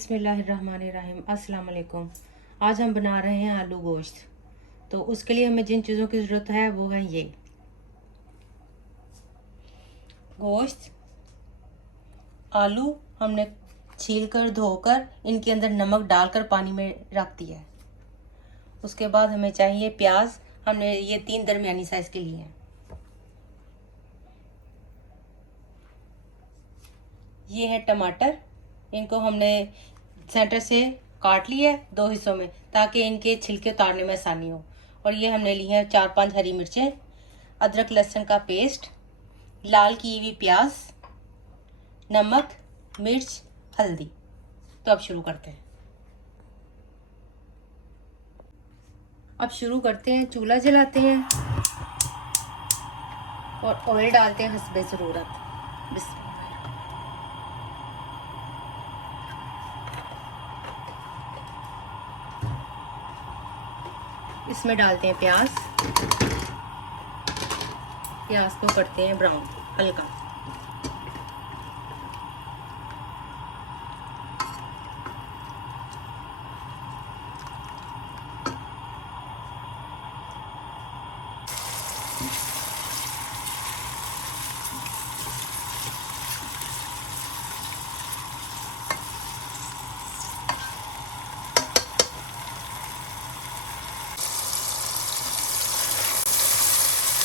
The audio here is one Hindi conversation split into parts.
बिस्मिल्लाहिर्रहमानिर्रहीम। अस्सलाम वालेकुम। आज हम बना रहे हैं आलू गोश्त। तो उसके लिए हमें जिन चीज़ों की ज़रूरत है वो है ये गोश्त, आलू हमने छील कर धोकर इनके अंदर नमक डालकर पानी में रख दिया है। उसके बाद हमें चाहिए प्याज, हमने ये 3 दरमियानी साइज़ के लिए हैं। ये है टमाटर, इनको हमने सेंटर से काट लिया है 2 हिस्सों में ताकि इनके छिलके उतारने में आसानी हो। और ये हमने ली है 4-5 हरी मिर्चें, अदरक लहसुन का पेस्ट, लाल की हुई प्याज, नमक, मिर्च, हल्दी। तो अब शुरू करते हैं। चूल्हा जलाते हैं और ऑयल डालते हैं हस्बे ज़रूरत। इसमें डालते हैं प्याज को करते हैं ब्राउन हल्का।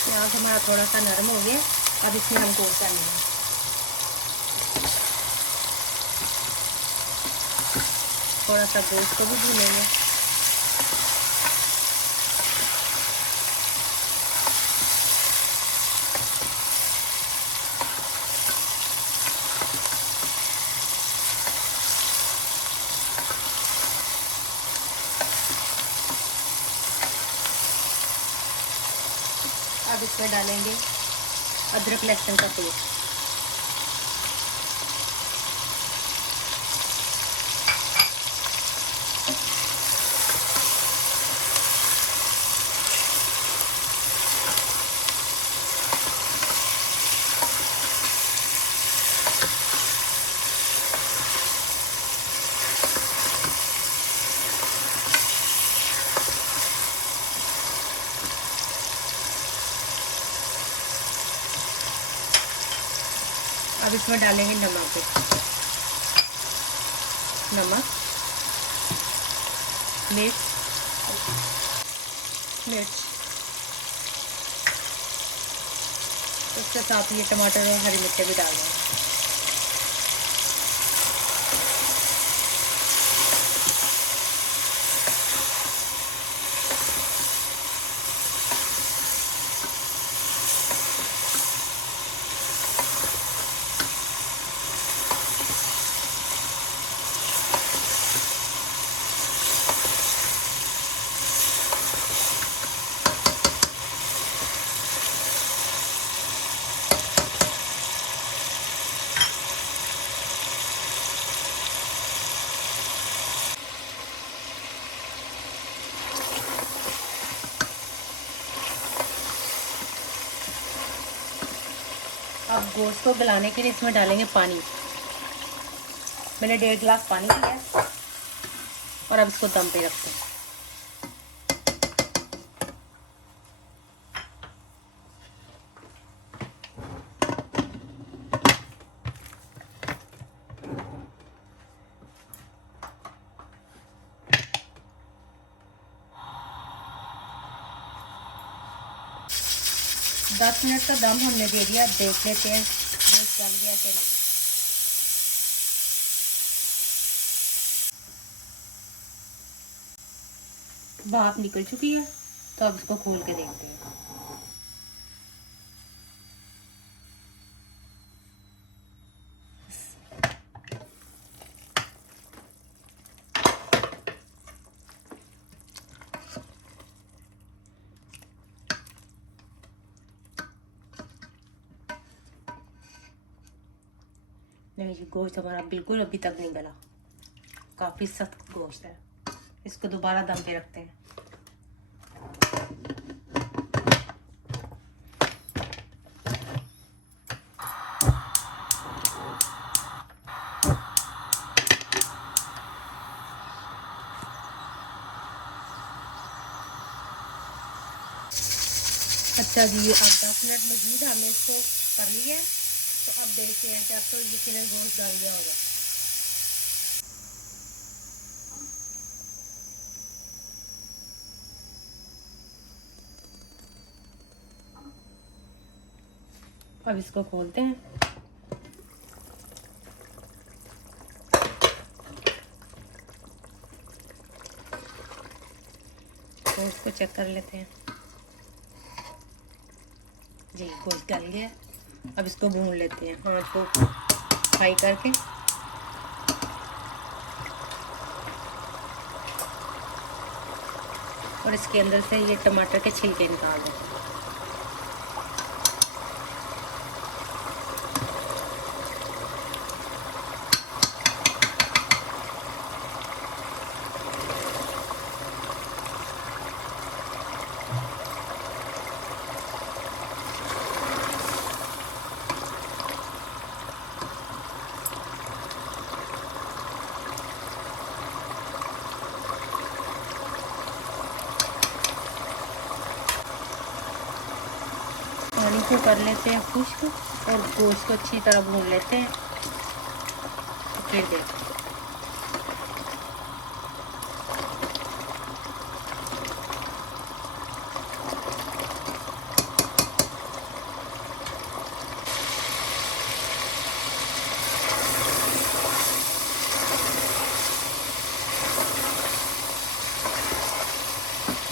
प्याज हमारा थोड़ा सा नरम हो गया। अब इसमें हम गोश्त डालेंगे। थोड़ा सा गोश्त को भी भूनेंगे। अब इसमें डालेंगे अदरक लहसुन का पेस्ट। अब इसमें डालेंगे नमक, मिर्च, उसके साथ ये टमाटर और हरी मिर्चें भी डाल देंगे। अब गोश्त को गलाने के लिए इसमें डालेंगे पानी। मैंने 1.5 गिलास पानी लिया है और अब इसको दम पे रखते हैं। दस मिनट का दम हमने दे दिया। अब देख लेते हैं गोश्त जल गया कि नहीं। भाप निकल चुकी है, तो अब इसको खोल के देखते हैं। नहीं, ये गोश्त हमारा बिल्कुल अभी तक नहीं गला, काफ़ी सख्त गोश्त है। इसको दोबारा दम पे रखते हैं। अच्छा जी, अब 10 मिनट मज़ीद हमने इसको कर लिया है। तो अब देखते हैं कि अब तो यकीनन गोश्त गल गया होगा। अब इसको खोलते हैं। गोश्त को चेक कर लेते हैं। जी, गोश्त गल गया। अब इसको भून लेते हैं आँच को हाई करके। और इसके अंदर से ये टमाटर के छिलके निकाल दें। पानी को कर लेते हैं खुश्क और गोश्त को अच्छी तरह भून लेते हैं। फिर देखते हैं।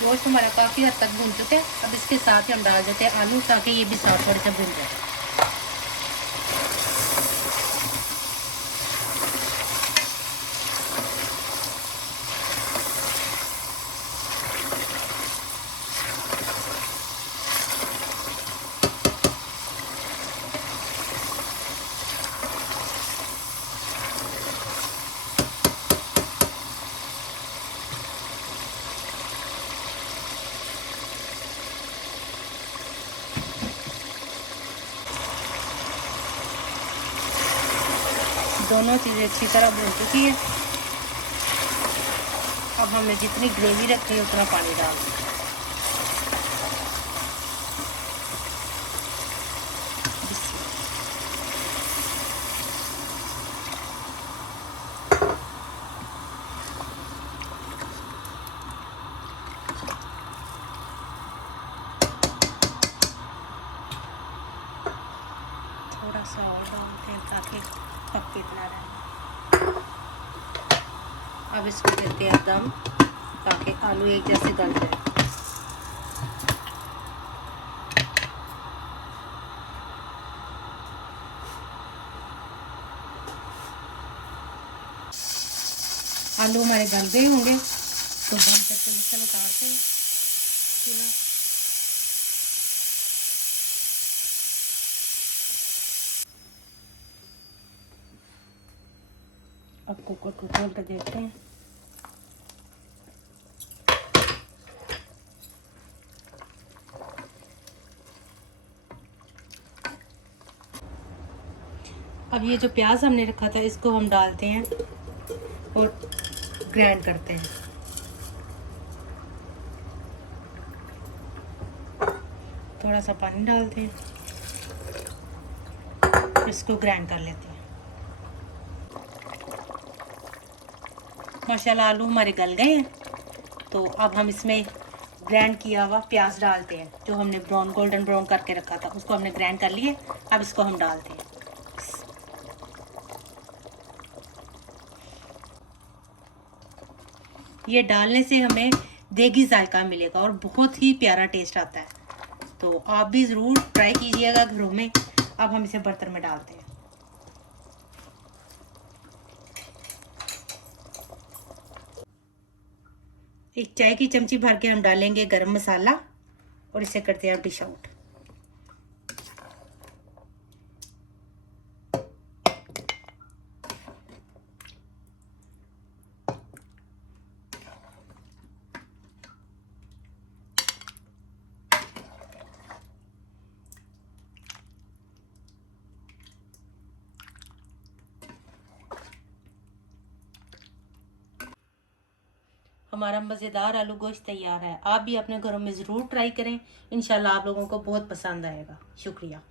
गोश्त हमारा काफ़ी हद तक भून चुके हैं। अब इसके साथ ही हम डाल देते हैं आलू, ताकि ये भी साथ थोड़े से भून जाए। दोनों चीज़ें अच्छी तरह भून चुकी है। अब हमें जितनी ग्रेवी रखनी है उतना पानी डाल दें। थोड़ा सा और डालते हैं ताकि पक इतना रहे। अब इसको देते हैं दम, ताकि आलू एक जैसे गल जाए। आलू हमारे गल गए होंगे तो बंद करके विसल उतारते हैं चूल्हा। अब कुकर को खोल कर देखते हैं। अब ये जो प्याज हमने रखा था इसको हम डालते हैं और ग्राइंड करते हैं। थोड़ा सा पानी डालते हैं, इसको ग्राइंड कर लेते हैं। माशाल्लाह आलू हमारे गल गए हैं। तो अब हम इसमें ग्राइंड किया हुआ प्याज डालते हैं, जो हमने ब्राउन गोल्डन ब्राउन करके रखा था उसको हमने ग्राइंड कर लिए। अब इसको हम डालते हैं। ये डालने से हमें देगी जायका मिलेगा और बहुत ही प्यारा टेस्ट आता है। तो आप भी ज़रूर ट्राई कीजिएगा घरों में। अब हम इसे बर्तन में डालते हैं। एक चाय की चमची भर के हम डालेंगे गरम मसाला और इसे करते हैं डिश आउट। हमारा मज़ेदार आलू गोश्त तैयार है। आप भी अपने घरों में ज़रूर ट्राई करें, इंशाल्लाह आप लोगों को बहुत पसंद आएगा। शुक्रिया।